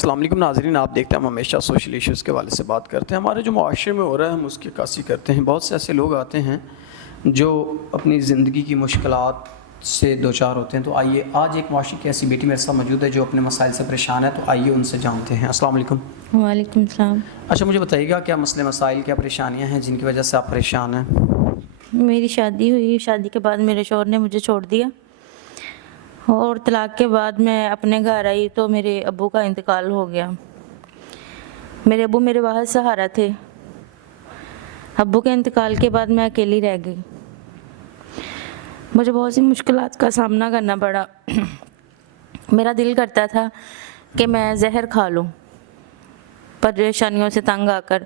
السلام علیکم ناظرین، آپ دیکھتے ہیں ہم ہمیشہ سوشل ایشوز کے حوالے سے بات کرتے ہیں. ہمارے جو معاشرے میں ہو رہا ہے ہم اس کی عکاسی کرتے ہیں. بہت سے ایسے لوگ آتے ہیں جو اپنی زندگی کی مشکلات سے دوچار ہوتے ہیں. تو آئیے آج ایک معاشرے کی ایسی بیٹی میرے ساتھ موجود ہے جو اپنے مسائل سے پریشان ہے. تو آئیے ان سے جانتے ہیں. السلام علیکم. وعلیکم السلام. اچھا مجھے بتائیے گا کیا مسئلے مسائل کیا پریشانیاں ہیں جن کی وجہ سے آپ پریشان ہیں؟ میری شادی ہوئی، شادی کے بعد میرے شوہر نے مجھے چھوڑ دیا اور طلاق کے بعد میں اپنے گھر آئی تو میرے ابو کا انتقال ہو گیا. میرے ابو میرے واحد سہارا تھے. ابو کے انتقال کے بعد میں اکیلی رہ گئی. مجھے بہت سی مشکلات کا سامنا کرنا پڑا. میرا دل کرتا تھا کہ میں زہر کھا لوں پریشانیوں سے تنگ آ کر،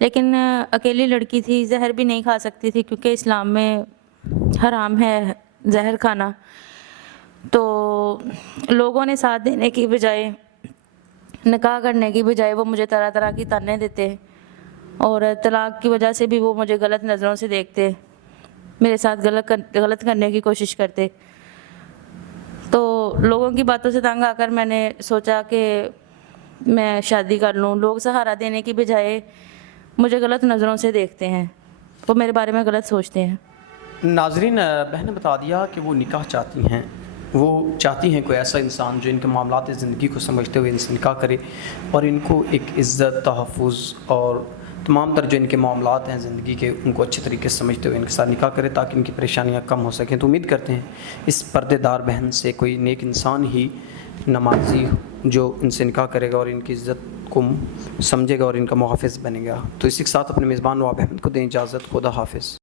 لیکن اکیلی لڑکی تھی، زہر بھی نہیں کھا سکتی تھی کیونکہ اسلام میں حرام ہے زہر کھانا. تو لوگوں نے ساتھ دینے کی بجائے، نکاح کرنے کی بجائے وہ مجھے طرح طرح کی تانے دیتے اور طلاق کی وجہ سے بھی وہ مجھے غلط نظروں سے دیکھتے، میرے ساتھ غلط کرنے کی کوشش کرتے. تو لوگوں کی باتوں سے تنگ آ کر میں نے سوچا کہ میں شادی کر لوں. لوگ سہارا دینے کی بجائے مجھے غلط نظروں سے دیکھتے ہیں، وہ میرے بارے میں غلط سوچتے ہیں. ناظرین، بہن نے بتا دیا کہ وہ نکاح چاہتی ہیں. وہ چاہتی ہیں کوئی ایسا انسان جو ان کے معاملات زندگی کو سمجھتے ہوئے ان سے نکاح کرے اور ان کو ایک عزت، تحفظ اور تمام تر جو ان کے معاملات ہیں زندگی کے ان کو اچھے طریقے سے سمجھتے ہوئے ان کے ساتھ نکاح کرے تاکہ ان کی پریشانیاں کم ہو سکیں. تو امید کرتے ہیں اس پردے دار بہن سے کوئی نیک انسان ہی نمازی جو ان سے نکاح کرے گا اور ان کی عزت کو سمجھے گا اور ان کا محافظ بنے گا. تو اسی کے ساتھ اپنے میزبان نواب احمد کو دیں اجازت. خدا حافظ.